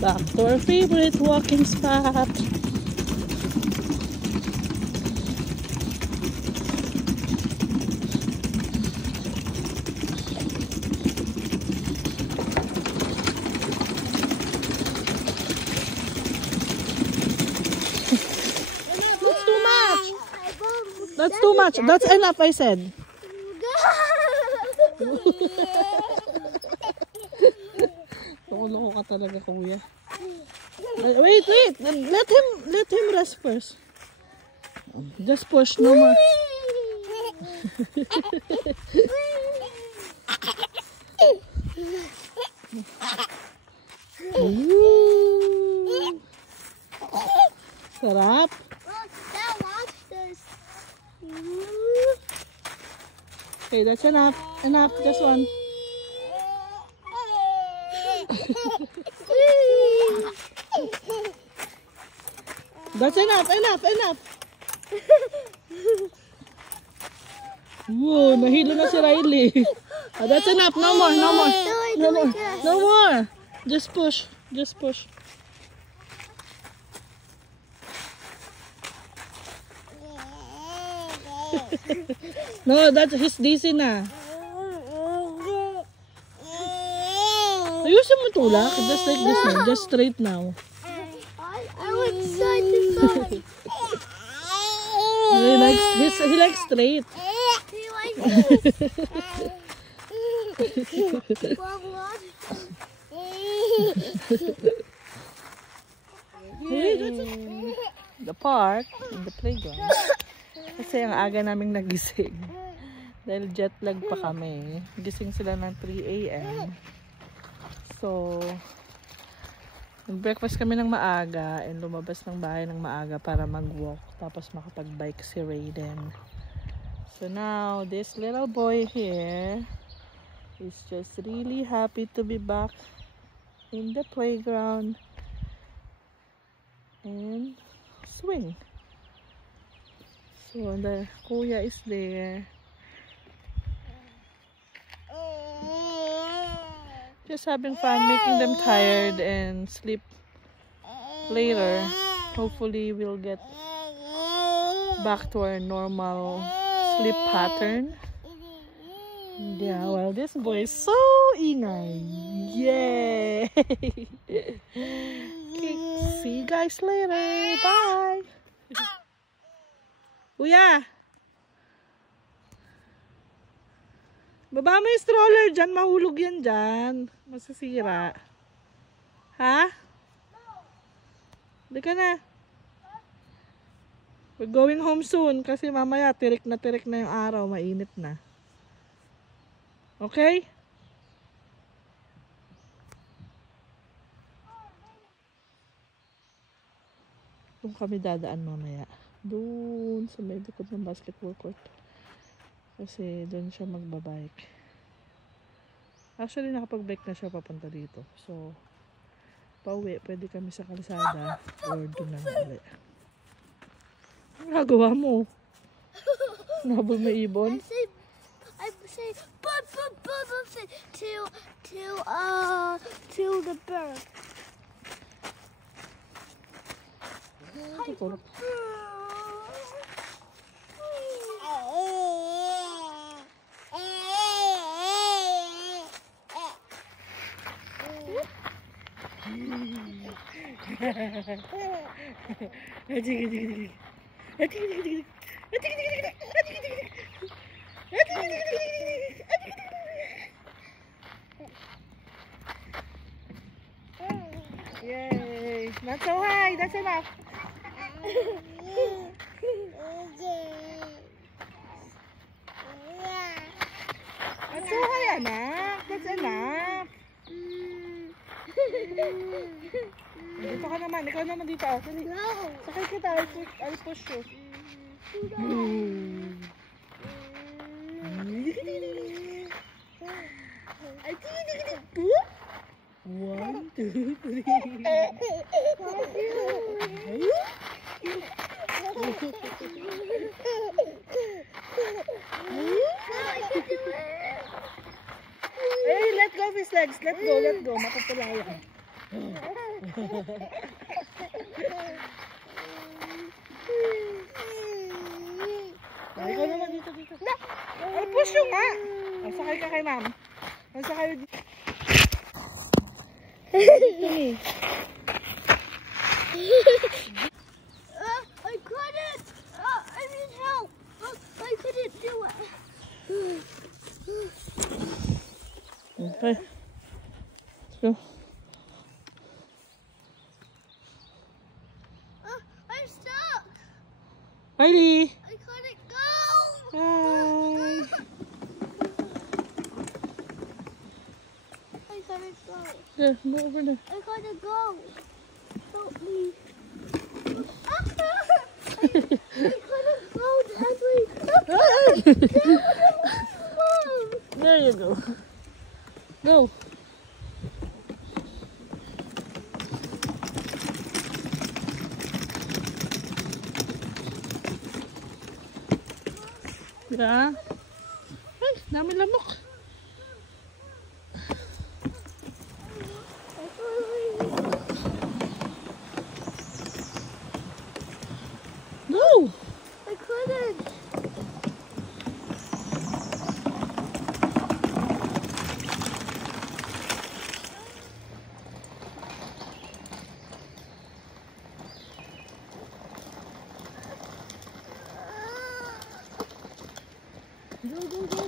Back to our favorite walking spot. That's too much. That's enough, I said. Loko ka talaga, kuya. Wait. Let him rest first. Just push, no more. Sarap. Okay, that's enough. Enough, just one. That's enough. Whoa, nahilo na si Riley. Oh, that's enough. No more. Just push. No, he's dizzy na. Ayusin mo tulak. Just like this now. Just straight now. I want side to side. He likes straight. He likes this. The park and the playground. Kasi ang aga naming nagising. Dahil jet lag pa kami. Gising sila ng 3 AM. So, nag-breakfast kami ng maaga and lumabas ng bahay ng maaga para mag-walk. Tapos makapag-bike si Raiden. So now, this little boy here is just really happy to be back in the playground and swing. So the kuya is there. Just having fun, making them tired and sleep later. Hopefully we'll get back to our normal sleep pattern. Yeah, well, this boy is so ingay. Yay! Okay, see you guys later. Bye! Kuya! Baba mo yung stroller dyan. Mahulog yan dyan. Masasira. Ha? Hindi ka na. We're going home soon kasi mamaya tirik na yung araw. Mainit na. Okay? Doon kami dadaan mamaya. Doon sa may likod ng basketball court. Kasi doon siya magbabike. Actually, nakapag-bike na siya papunta dito. So, pauwi, pwede kami sa kalsada or doon na ulit. Ano nagawa mo? Nabol mo ibon? I say, to the bird. Yay! Not so high, that's enough. Not so high, anak. That's enough. Dito ka naman, ikaw naman dito. Sakay kita, I'll push you. One, two, three. Hey, let go of his legs. Let go. Mapapalayan. Ay, ikaw naman dito. Ay, push yung nga. Ay, sakay ka kay ma'am. Ay, sakay dito. I couldn't. I need help. I couldn't do it. Okay. Let's go. I'm stuck. Riley! I couldn't go. Hi! I couldn't go. There, go over there. I gotta go. Help me. I couldn't go, Daddy. There you go. Go. Tira. Ay, dami lamok. Go! I couldn't. Go, go, go.